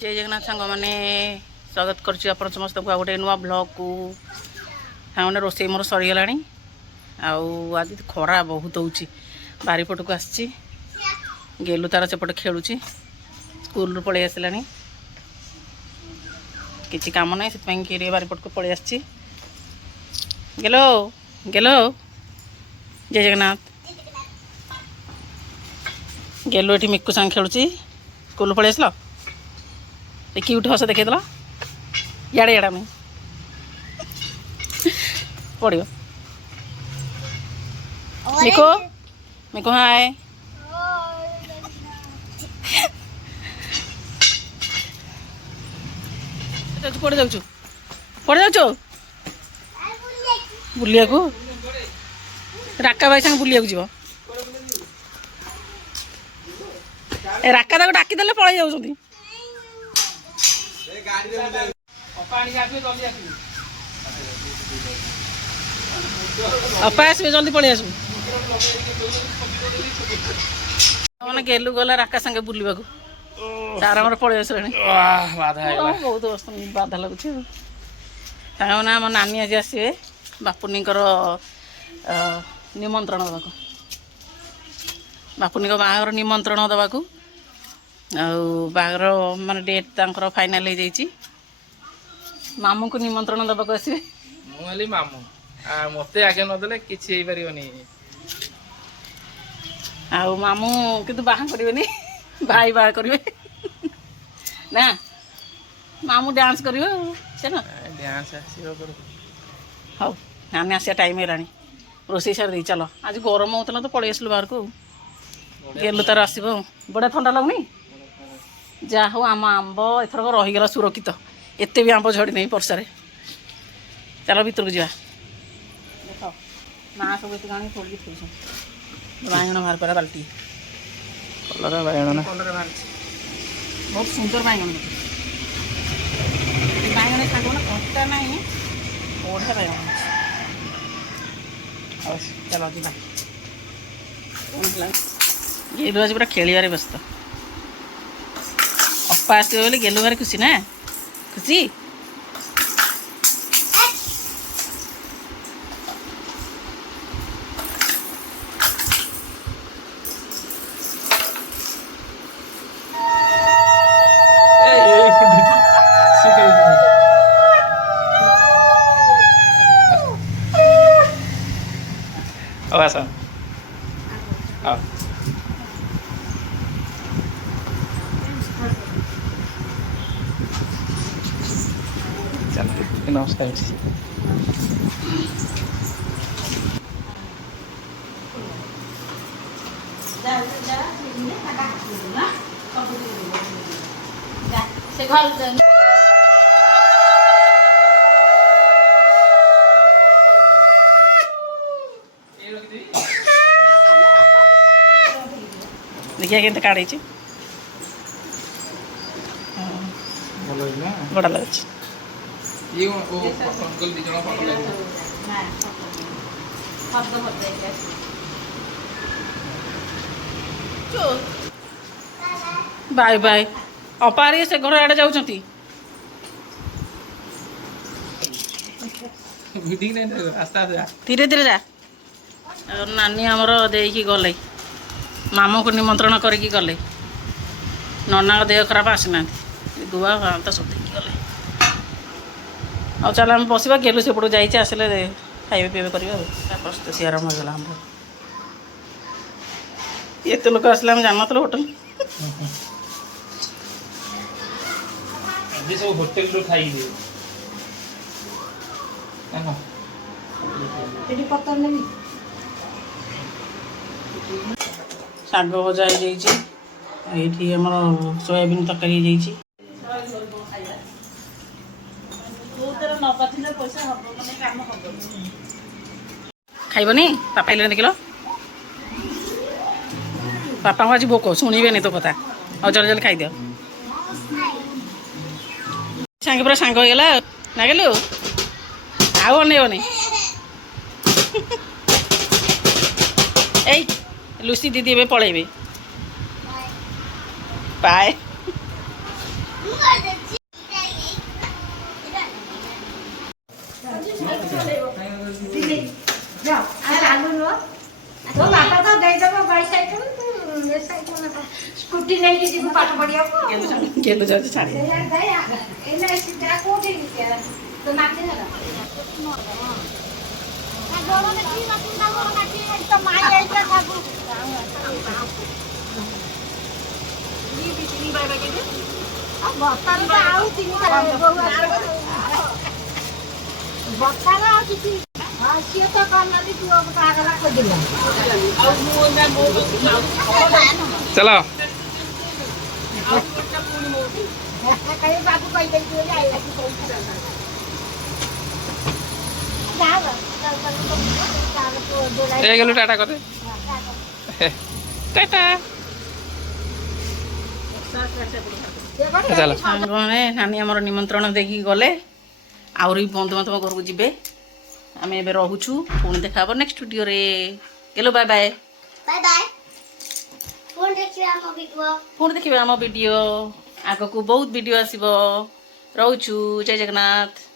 जय जगन्नाथ सांग मैंने स्वागत करुच्ची आप समस्त को गोटे नुआ ब्लॉग को मैंने रोसे मोर सरीगला आज खरा बहुत हो बारीपट को आसी गेलु तार सेपटे खेलुची स्कूल पलि आसला किसी काम ना से बारीपट को पलि आसी गेलो गेलो जय जगन्नाथ गेलु ये मिक्कू सांग खेलुची स्कूल पलि आसल क्यूट हस देखेदेल इे इड़ा मुझे पड़ो मिको मिको हाय पड़े जाऊँ पड़े जाऊँ बुलिया को राका भाई संग बुलिया जीव राका ताको डाकीदेले पड़े जाऊँ अपा आसबे जल्दी पलि आस मैंने गेलु गला राका संगे बुलवा तार आम पलि आस बहुत बाधा लगुच मैंने आम नानी आज आसवे बापुनी निमंत्रण देवा बापुनी बाहर निमंत्रण देवा बाहर मान डेट तर फाइनाल हो जाइए मामू को निमंत्रण देवाक आसवे मुझे मामू मत आगे नदेले किसी मामू किंतु बाहा करें भाई बाहा करेंगे ना मामू डांस कर हाँ नानी आसा टाइम है रोसे सार दे चलो आज गरम होता तो पलि आसलु बाहर को गेलु तार आसब बड़ा ठंडा लगुनि जा हो आम आंब एथरक रहीगला सुरक्षित एत भी आंब झड़ी नहीं वर्षार चलो भर को जा देख ना सब ये आनी थोड़ी थोड़ी बैगण बाहर पड़ा बाल्टी कलर बैगण कलर बाहर बहुत सुंदर बैगण बैगण साग ना कंटा ना बढ़िया बैगण चलो जी गेलु आज पूरा खेल व्यस्त अपा आसो बोले गेलु भारी खुशी ना खुशी नमस्कार देखिए के काढ़ी बड़ा लगे ये अंकल दी जणा फोटो लागो बाय बाय अपारी से घर आड़े जाउछंती मीटिंग नहीं आस्ता आस्ता धीरे धीरे जा नानी आमर देकी गले मामू को निमंत्रण करके गले नना देह खराब आसना दुआ तो सब देखी गले आ चल आम बसवा गेलु सेपट जाइए आसले खाइबे पीबे कर प्रस्तुति आरम्भ होगा आम एत लोक आसले आम जान होटल सब होटल रो खाई दे शाग भजा ये सोयाबीन तरकारी हो खाइबनी पापा आइले देख पापा को आज भोक शुणे तो कथा और जल्दी जल्दी खाईद सांगे पूरा सांग होगा ना गेलु आउ अनेबनी लुसी दीदी ए पलैबे बाय गेलु जाଉଛି ଛାଡି चलो ए गेलु टाटा करे टाटा चलो ସାଙ୍ଗମାନେ ନାନୀ ଆମର ନିମନ୍ତ୍ରଣ ଦେଇକି ଗଲେ ଆହୁରି ବନ୍ଧୁବାନ୍ଧବ ଘରକୁ ଯିବେ ଆମେ ଏବେ ରହୁଛୁ ପୁଣି ଦେଖା ହବ ନେକ୍ସଟ ଭିଡ଼ିଓରେ ଗେଲୁ bye bye bye bye phone देखिए ଆମ ଭିଡିଓ ପୁଣି ଦେଖିବେ ଆମ ଭିଡ଼ିଓ ଆଗକୁ ବହୁତ ଭିଡ଼ିଓ ଆସିବ ରହୁଛୁ ଜୟ ଜଗନ୍ନାଥ